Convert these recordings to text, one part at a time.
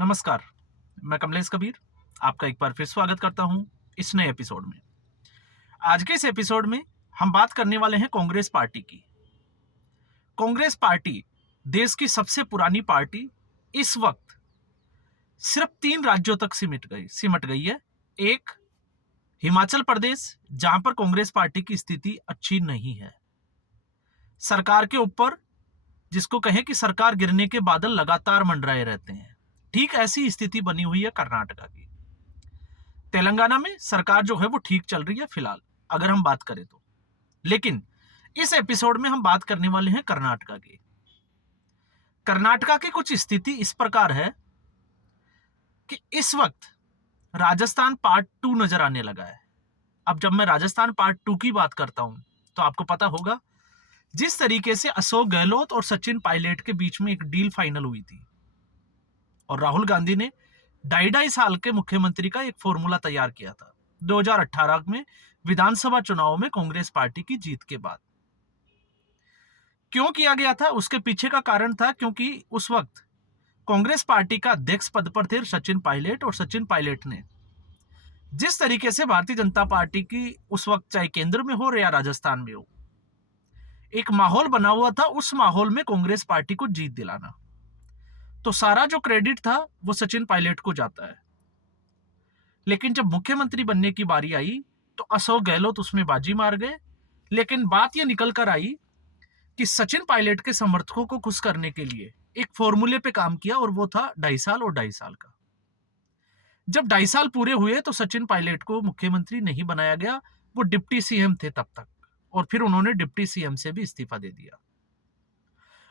नमस्कार, मैं कमलेश कबीर आपका एक बार फिर स्वागत करता हूं इस नए एपिसोड में। आज के इस एपिसोड में हम बात करने वाले हैं कांग्रेस पार्टी की। कांग्रेस पार्टी देश की सबसे पुरानी पार्टी इस वक्त सिर्फ 3 राज्यों तक सिमट गई है। एक हिमाचल प्रदेश, जहां पर कांग्रेस पार्टी की स्थिति अच्छी नहीं है। सरकार के ऊपर जिसको कहें कि सरकार गिरने के बादल लगातार मंडराए रहते हैं, ठीक ऐसी स्थिति बनी हुई है कर्नाटका की। तेलंगाना में सरकार जो है वो ठीक चल रही है फिलहाल, अगर हम बात करें तो। लेकिन इस एपिसोड में हम बात करने वाले हैं कर्नाटका की। कर्नाटका की कुछ स्थिति इस प्रकार है कि इस वक्त राजस्थान पार्ट 2 नजर आने लगा है। अब जब मैं राजस्थान पार्ट 2 की बात करता हूं तो आपको पता होगा जिस तरीके से अशोक गहलोत और सचिन पायलट के बीच में एक डील फाइनल हुई थी और राहुल गांधी ने 2.5 साल के मुख्यमंत्री का एक फॉर्मूला तैयार किया था 2018 में विधानसभा चुनाव में कांग्रेस पार्टी की जीत के बाद। क्यों किया गया था, उसके पीछे का कारण था क्योंकि उस वक्त कांग्रेस पार्टी का अध्यक्ष पद पर थे सचिन पायलट, और सचिन पायलट ने जिस तरीके से भारतीय जनता पार्टी की उस वक्त चाहे केंद्र में हो या राजस्थान में हो, एक माहौल बना हुआ था, उस माहौल में कांग्रेस पार्टी को जीत दिलाना, तो सारा जो क्रेडिट था वो सचिन पायलट को जाता है। लेकिन जब मुख्यमंत्री बनने की बारी आई तो अशोक गहलोत उसमें बाजी मार गए। लेकिन बात यह निकल कर आई कि सचिन पायलट के समर्थकों को खुश करने के लिए एक फॉर्मूले पे काम किया और वो था 2.5 साल और 2.5 साल का। जब 2.5 साल पूरे हुए तो सचिन पायलट को मुख्यमंत्री नहीं बनाया गया, वो डिप्टी सीएम थे तब तक, और फिर उन्होंने डिप्टी सीएम से भी इस्तीफा दे दिया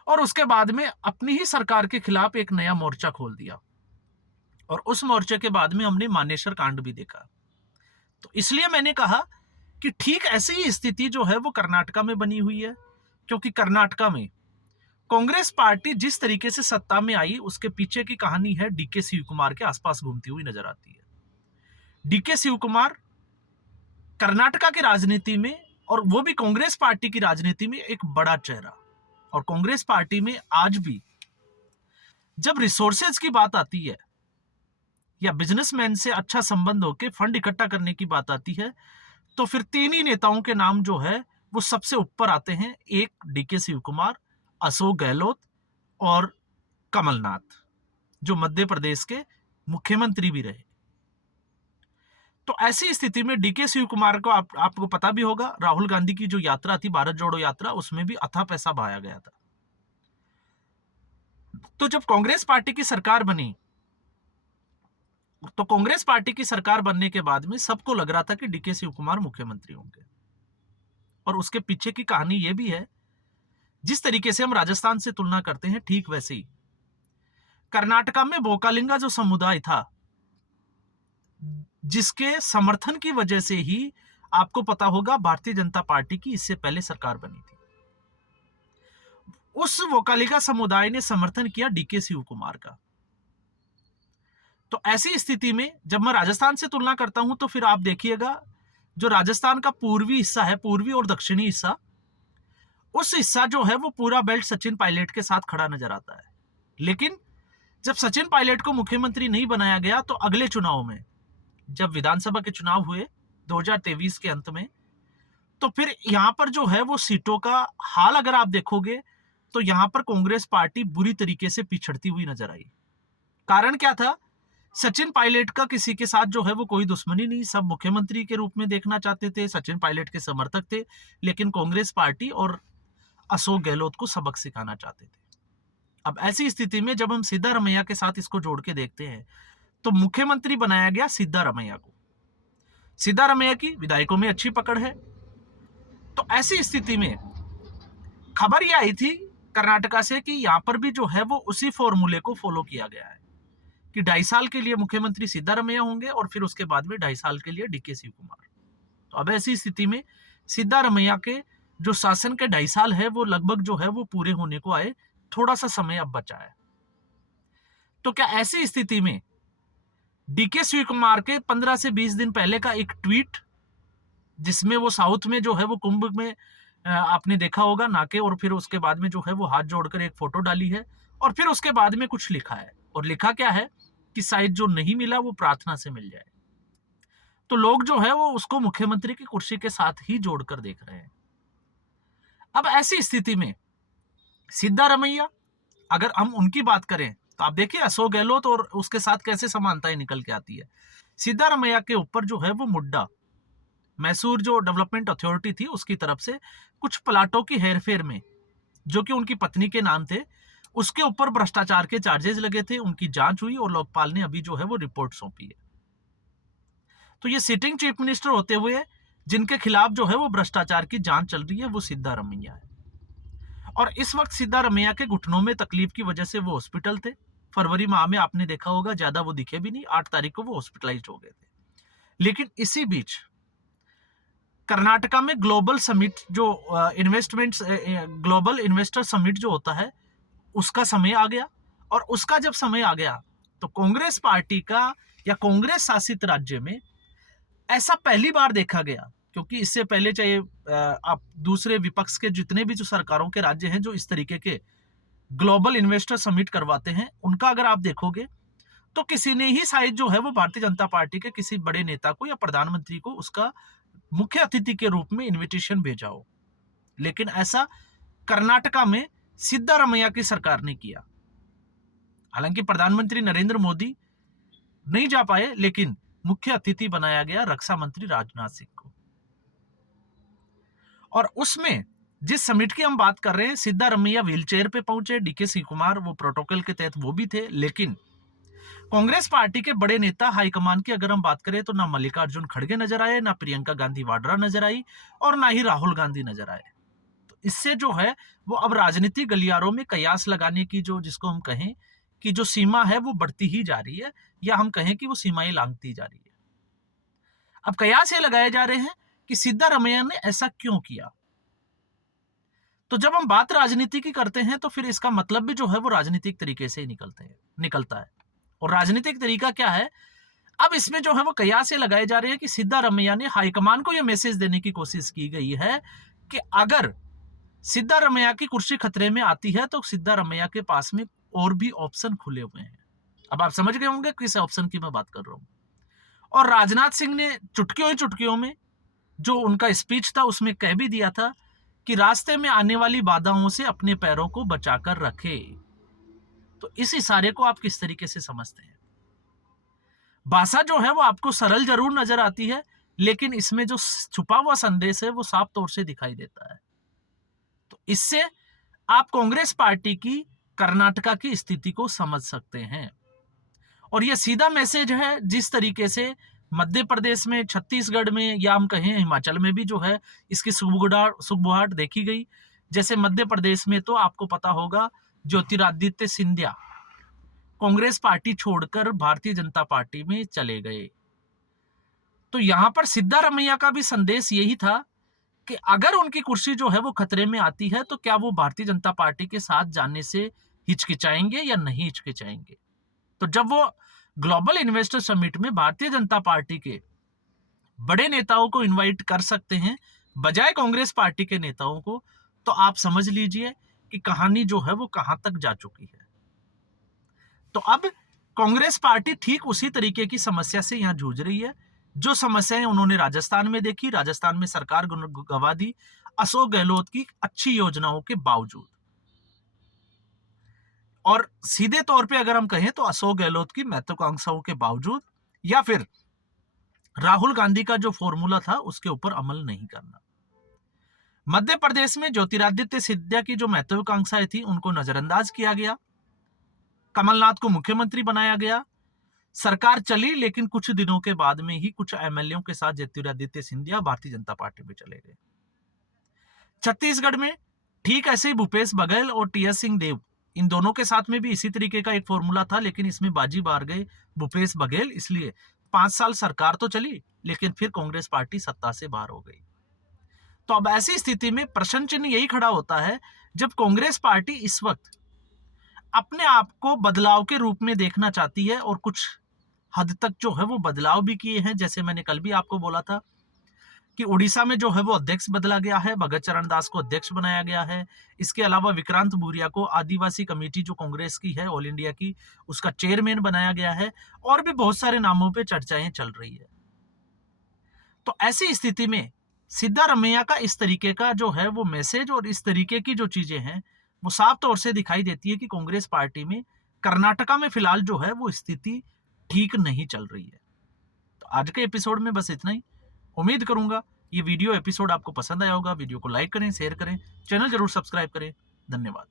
और उसके बाद में अपनी ही सरकार के खिलाफ एक नया मोर्चा खोल दिया। और उस मोर्चे के बाद में हमने मानेसर कांड भी देखा। तो इसलिए मैंने कहा कि ठीक ऐसी ही स्थिति जो है वो कर्नाटका में बनी हुई है, क्योंकि कर्नाटका में कांग्रेस पार्टी जिस तरीके से सत्ता में आई उसके पीछे की कहानी है डीके शिव कुमार के आसपास घूमती हुई नजर आती है। डीके शिव कुमार कर्नाटका की राजनीति में, और वो भी कांग्रेस पार्टी की राजनीति में, एक बड़ा चेहरा। और कांग्रेस पार्टी में आज भी जब रिसोर्सेज की बात आती है या बिजनेसमैन से अच्छा संबंध होकर फंड इकट्ठा करने की बात आती है, तो फिर 3 ही नेताओं के नाम जो है वो सबसे ऊपर आते हैं। एक डीके शिव कुमार, अशोक गहलोत और कमलनाथ, जो मध्य प्रदेश के मुख्यमंत्री भी रहे। तो ऐसी स्थिति में डीके शिव कुमार को आपको पता भी होगा, राहुल गांधी की जो यात्रा थी, भारत जोड़ो यात्रा, उसमें भी अथाह पैसा बहाया गया था। तो जब कांग्रेस पार्टी की सरकार बनी तो कांग्रेस पार्टी की सरकार बनने के बाद में सबको लग रहा था कि डीके शिव कुमार मुख्यमंत्री होंगे। और उसके पीछे की कहानी यह भी है, जिस तरीके से हम राजस्थान से तुलना करते हैं ठीक वैसे ही कर्नाटका में बोकालिंगा जो समुदाय था, जिसके समर्थन की वजह से ही आपको पता होगा भारतीय जनता पार्टी की इससे पहले सरकार बनी थी। उस वोकालिंगा समुदाय ने समर्थन किया डीके शिव कुमार का। तो ऐसी स्थिति में जब मैं राजस्थान से तुलना करता हूं तो फिर आप देखिएगा, जो राजस्थान का पूर्वी हिस्सा है, पूर्वी और दक्षिणी हिस्सा, उस हिस्सा जो है वो पूरा बेल्ट सचिन पायलट के साथ खड़ा नजर आता है। लेकिन जब सचिन पायलट को मुख्यमंत्री नहीं बनाया गया तो अगले चुनाव में, जब विधानसभा के चुनाव हुए 2023 के अंत में, तो फिर यहां पर जो है वो सीटों का हाल अगर आप देखोगे तो यहां पर कांग्रेस पार्टी बुरी तरीके से पिछड़ती हुई नजर आई। कारण क्या था? सचिन पायलट का किसी के साथ जो है वो कोई दुश्मनी नहीं, सब मुख्यमंत्री के रूप में देखना चाहते थे, सचिन पायलट के समर्थक थे। लेकिन कांग्रेस पार्टी और अशोक गहलोत को सबक सिखाना चाहते थे। अब ऐसी स्थिति में जब हम सिद्धारमैया के साथ इसको जोड़ के देखते हैं तो मुख्यमंत्री बनाया गया सिद्धारमैया को। सिद्धारमैया की विधायकों में अच्छी पकड़ है। तो ऐसी स्थिति में खबर यह आई थी कर्नाटका से कि यहां पर भी जो है वो उसी फॉर्मूले को फॉलो किया गया है कि 2.5 साल के लिए मुख्यमंत्री सिद्धारमैया होंगे और फिर उसके बाद में 2.5 साल के लिए डीके शिव कुमार। तो अब ऐसी स्थिति में सिद्धारमैया के जो शासन के 2.5 साल है वो लगभग जो है वो पूरे होने को आए, थोड़ा सा समय अब बचा है। तो क्या ऐसी स्थिति में डीके शिव कुमार के 15 से 20 दिन पहले का एक ट्वीट, जिसमें वो साउथ में जो है वो कुंभ में आपने देखा होगा नाके, और फिर उसके बाद में जो है वो हाथ जोड़कर एक फोटो डाली है और फिर उसके बाद में कुछ लिखा है, और लिखा क्या है की साइड जो नहीं मिला वो प्रार्थना से मिल जाए। तो लोग जो है वो उसको मुख्यमंत्री की कुर्सी के साथ ही जोड़कर देख रहे हैं। अब ऐसी स्थिति में सिद्धारमैया, अगर हम उनकी बात करें तो आप देखिए अशोक गहलोत और उसके साथ कैसे समानताएं निकल के आती है। सिद्धारमैया के ऊपर जो है वो मुड्डा, मैसूर जो डेवलपमेंट अथॉरिटी थी उसकी तरफ से कुछ प्लाटों की हेरफेर में, जो कि उनकी पत्नी के नाम थे, उसके ऊपर भ्रष्टाचार के चार्जेस लगे थे। उनकी जांच हुई और लोकपाल ने अभी जो है वो रिपोर्ट सौंपी है। तो ये सिटिंग चीफ मिनिस्टर होते हुए जिनके खिलाफ जो है वो भ्रष्टाचार की जांच चल रही है वो सिद्धारमैया है। और इस वक्त सिद्धारमैया के घुटनों में तकलीफ की वजह से वो हॉस्पिटल थे। फरवरी माह में आपने देखा होगा ज्यादा वो दिखे भी नहीं, 8 तारीख को वो हॉस्पिटलाइज हो गए थे। लेकिन इसी बीच कर्नाटका में ग्लोबल समिट जो इन्वेस्टमेंट्स ग्लोबल इन्वेस्टर समिट जो होता है उसका समय आ गया। और उसका जब समय आ गया तो कांग्रेस पार्टी का या कांग्रेस शासित राज्य में ऐसा पहली बार देखा गया, क्योंकि इससे पहले चाहे आप दूसरे विपक्ष के जितने भी जो सरकारों के राज्य हैं जो इस तरीके के ग्लोबल इन्वेस्टर समिट करवाते हैं, उनका अगर आप देखोगे तो किसी ने ही शायद जो है वो भारतीय जनता पार्टी के किसी बड़े नेता को या प्रधानमंत्री को उसका मुख्य अतिथि के रूप में इनविटेशन भेजा हो। लेकिन ऐसा कर्नाटका में सिद्धारमैया की सरकार ने किया। हालांकि प्रधानमंत्री नरेंद्र मोदी नहीं जा पाए, लेकिन मुख्य अतिथि बनाया गया रक्षा मंत्री राजनाथ सिंह को। और उसमें जिस समिट की हम बात कर रहे हैं, सिद्धारमैया व्हीलचेयर पे पहुंचे, डीके शिव कुमार वो प्रोटोकॉल के तहत वो भी थे। लेकिन कांग्रेस पार्टी के बड़े नेता हाईकमान की अगर हम बात करें तो ना मल्लिकार्जुन खड़गे नजर आए, ना प्रियंका गांधी वाड्रा नजर आई और ना ही राहुल गांधी नजर आए। तो इससे जो है वो अब राजनीतिक गलियारों में कयास लगाने की जो जिसको हम कहें कि जो सीमा है वो बढ़ती ही जा रही है, या हम कहें कि वो सीमाएं लांघती जा रही है। अब कयास ये लगाए जा रहे हैं कि सिद्धारमैया ने ऐसा क्यों किया। तो जब हम बात राजनीति की करते हैं तो फिर इसका मतलब भी जो है वो राजनीतिक तरीके से ही निकलता है। और राजनीतिक तरीका क्या है, अब इसमें जो है वो कयास ये लगाए जा रहे हैं कि सिद्धारमैया ने हाईकमान को यह मैसेज देने की कोशिश की गई है कि अगर सिद्धारमैया की कुर्सी खतरे में आती है तो सिद्धारमैया के पास में और भी ऑप्शन खुले हुए हैं। अब आप समझ गए होंगे किस ऑप्शन की मैं बात कर रहा हूं। और राजनाथ सिंह ने चुटकियों में जो उनका स्पीच था उसमें कह भी दिया था कि रास्ते में आने वाली बाधाओं से अपने पैरों को बचाकर रखे। तो इस इशारे को आप किस तरीके से समझते हैं? भाषा जो है वो आपको सरल जरूर नजर आती है, लेकिन इसमें जो छुपा हुआ संदेश है वो साफ तौर से दिखाई देता है। तो इससे आप कांग्रेस पार्टी की कर्नाटका की स्थिति को समझ सकते हैं। और यह सीधा मैसेज है जिस तरीके से मध्य प्रदेश में, छत्तीसगढ़ में या हम कहें हिमाचल में भी जो है इसकी सुगबुगाहट देखी गई। जैसे मध्य प्रदेश में तो आपको पता होगा ज्योतिरादित्य सिंधिया कांग्रेस पार्टी छोड़कर भारतीय जनता पार्टी में चले गए। तो यहां पर सिद्धारमैया का भी संदेश यही था कि अगर उनकी कुर्सी जो है वो खतरे में आती है तो क्या वो भारतीय जनता पार्टी के साथ जाने से हिचकिचाएंगे या नहीं हिचकिचाएंगे। तो जब वो ग्लोबल इन्वेस्टर समिट में भारतीय जनता पार्टी के बड़े नेताओं को इनवाइट कर सकते हैं बजाय कांग्रेस पार्टी के नेताओं को, तो आप समझ लीजिए कि कहानी जो है वो कहां तक जा चुकी है। तो अब कांग्रेस पार्टी ठीक उसी तरीके की समस्या से यहां जूझ रही है जो समस्याएं उन्होंने राजस्थान में देखी। राजस्थान में सरकार गंवा दी अशोक गहलोत की अच्छी योजनाओं के बावजूद। और सीधे तौर पे अगर हम कहें तो अशोक गहलोत की महत्वाकांक्षाओं के बावजूद, या फिर राहुल गांधी का जो फॉर्मूला था उसके ऊपर अमल नहीं करना। मध्य प्रदेश में ज्योतिरादित्य सिंधिया की जो महत्वाकांक्षाएं थी उनको नजरअंदाज किया गया, कमलनाथ को मुख्यमंत्री बनाया गया, सरकार चली, लेकिन कुछ दिनों के बाद में ही कुछ एमएलएओं के साथ ज्योतिरादित्य सिंधिया भारतीय जनता पार्टी में चले गए। छत्तीसगढ़ में ठीक ऐसे ही भूपेश बघेल और टीएस सिंहदेव, इन दोनों के साथ में भी इसी तरीके का एक फॉर्मूला था, लेकिन इसमें बाजी बार गए भूपेश बघेल। इसलिए 5 साल सरकार तो चली लेकिन फिर कांग्रेस पार्टी सत्ता से बाहर हो गई। तो अब ऐसी स्थिति में प्रश्न चिन्ह यही खड़ा होता है, जब कांग्रेस पार्टी इस वक्त अपने आप को बदलाव के रूप में देखना चाहती है और कुछ हद तक जो है वो बदलाव भी किए हैं। जैसे मैंने कल भी आपको बोला था कि उड़ीसा में जो है वो अध्यक्ष बदला गया है, भगत चरण दास को अध्यक्ष बनाया गया है। इसके अलावा विक्रांत भूरिया को आदिवासी कमेटी जो कांग्रेस की है ऑल इंडिया की, उसका चेयरमैन बनाया गया है, और भी बहुत सारे नामों पे चर्चाएं चल रही है। तो ऐसी स्थिति में सिद्धारमैया का इस तरीके का जो है वो मैसेज और इस तरीके की जो चीजें हैं वो साफ तौर से दिखाई देती है कि कांग्रेस पार्टी में कर्नाटका में फिलहाल जो है वो स्थिति ठीक नहीं चल रही है। तो आज के एपिसोड में बस इतना ही। उम्मीद करूंगा ये वीडियो एपिसोड आपको पसंद आया होगा। वीडियो को लाइक करें, शेयर करें, चैनल जरूर सब्सक्राइब करें। धन्यवाद।